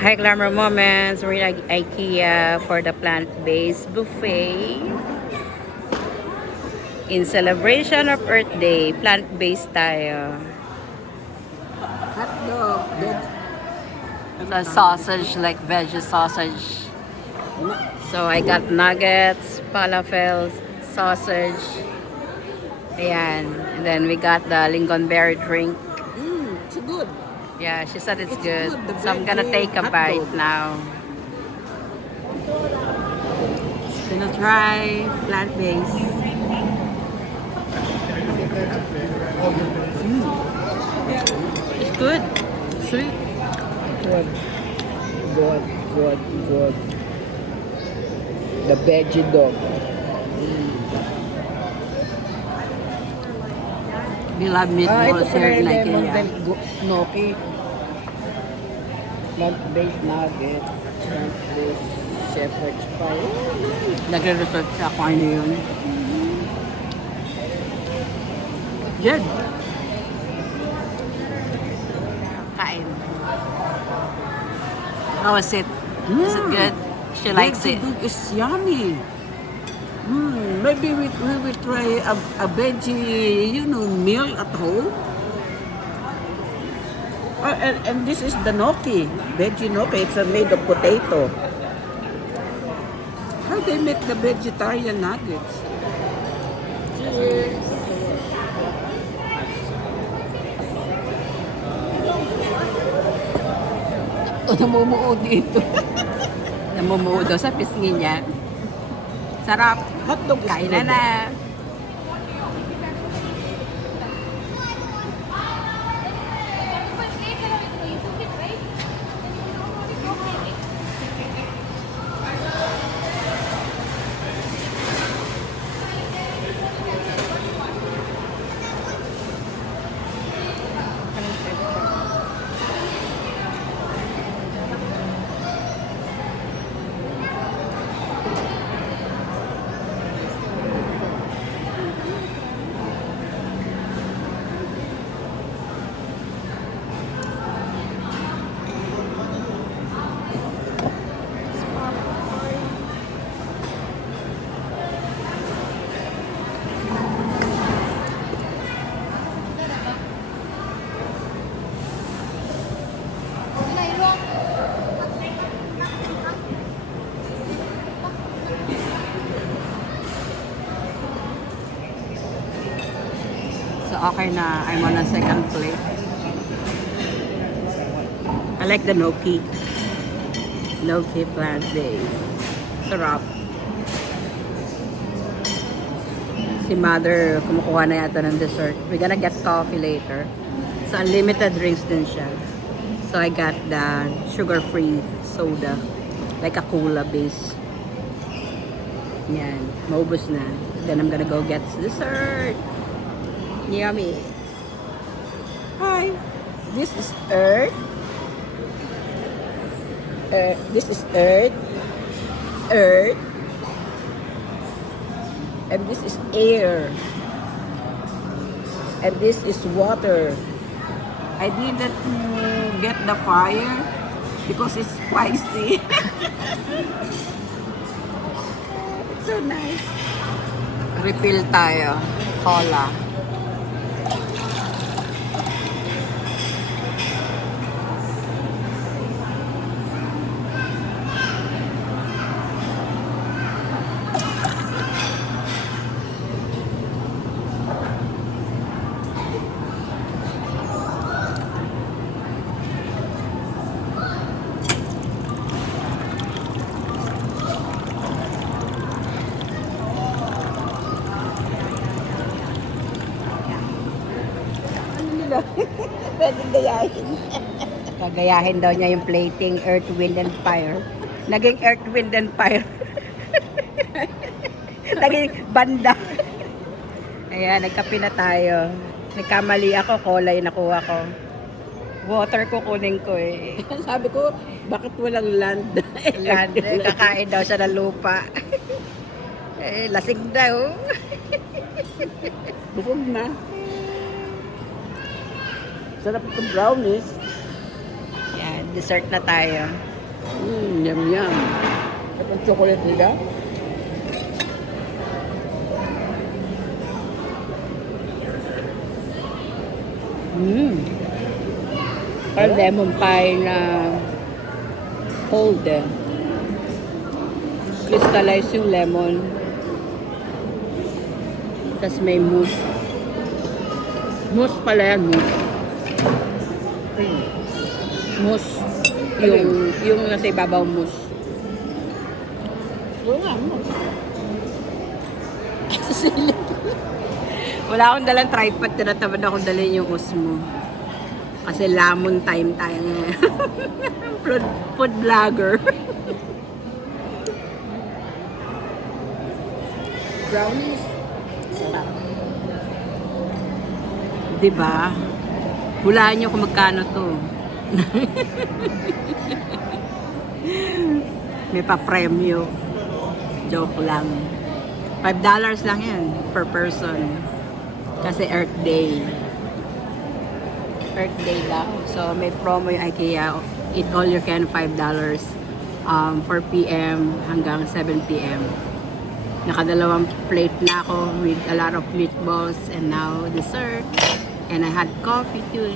Hi, Glamour Moments. We're in IKEA for the plant-based buffet. In celebration of Earth Day, plant-based tayo. Hot dog, So, sausage, like veggie sausage. So, I got nuggets, falafel, sausage. Ayan. And then we got the lingonberry drink. It's good. Yeah, she said it's It's good. good, the So, I'm gonna veggie take a hot bite dog. now. Gonna try plant-based. It's good. Sweet. Good, good, good, good. The veggie dog. We love meatballs here in IKEA. Snoky. Plant-based nuggets. Plant-based shepherd's pie. Nagre-research siya kung ano yun. Good. Kain. How was it? Is it good? She likes it. Veggie dog is yummy. Maybe we will try a veggie, meal at home. And this is the gnocchi, veggie gnocchi. It's made of potato. How they make the vegetarian nuggets? Cheers. O, namumuo dito. Namumuo daw sa pisngi niya. Sarap. Hotdog is Kain good. na. So, okay na. I'm on a second plate. I like the gnocchi. Gnocchi plant-based. Sarap. Si mother, kumukuha na yata ng dessert. We're gonna get coffee later. So, unlimited drinks din siya. So, I got the sugar-free soda. Like a cola base. Yan. Maubos na. Then, I'm gonna go get dessert. Yummy. Hi, this is Earth. This is Earth. Earth. And this is air. And this is water. I didn't get the fire because it's spicy. It's so nice. Refill tayo. Cola. Pwedeng gayahin. Kagayahin daw niya yung plating, Earth, Wind, and Fire. Naging Earth, Wind, and Fire. Naging banda. Ayan, nagkape na tayo. Nagkamali ako, cola yung nakuha ko. Water ko kunin ko eh. Sabi ko, bakit walang land? Land, kakain daw siya ng lupa. Eh, lasing daw. Busog na. Sarap itong brownies. Yan, dessert na tayo. Yum yum. At chocolate nila. Parang lemon pie na cold eh. Crystallize yung lemon. Tapos may mousse. Mousse pala yan, mousse. Mousse. Yung nasa ibabaw mousse. Wala mo. Wala akong dalang tripod, tinatamad akong dalhin yung mousse mo. Kasi lamon time tayo ngayon. Food vlogger. Brownies. Sarap. Diba? Hulaan nyo kung magkano to. May pa-premyo. Joke lang. $5 lang yan per person. Kasi Earth Day. Earth Day lang. So, may promo yung IKEA. Eat all you can, $5. 4 p.m. hanggang 7 p.m. Nakadalawang plate na ako with a lot of meatballs and now dessert. And I had coffee too.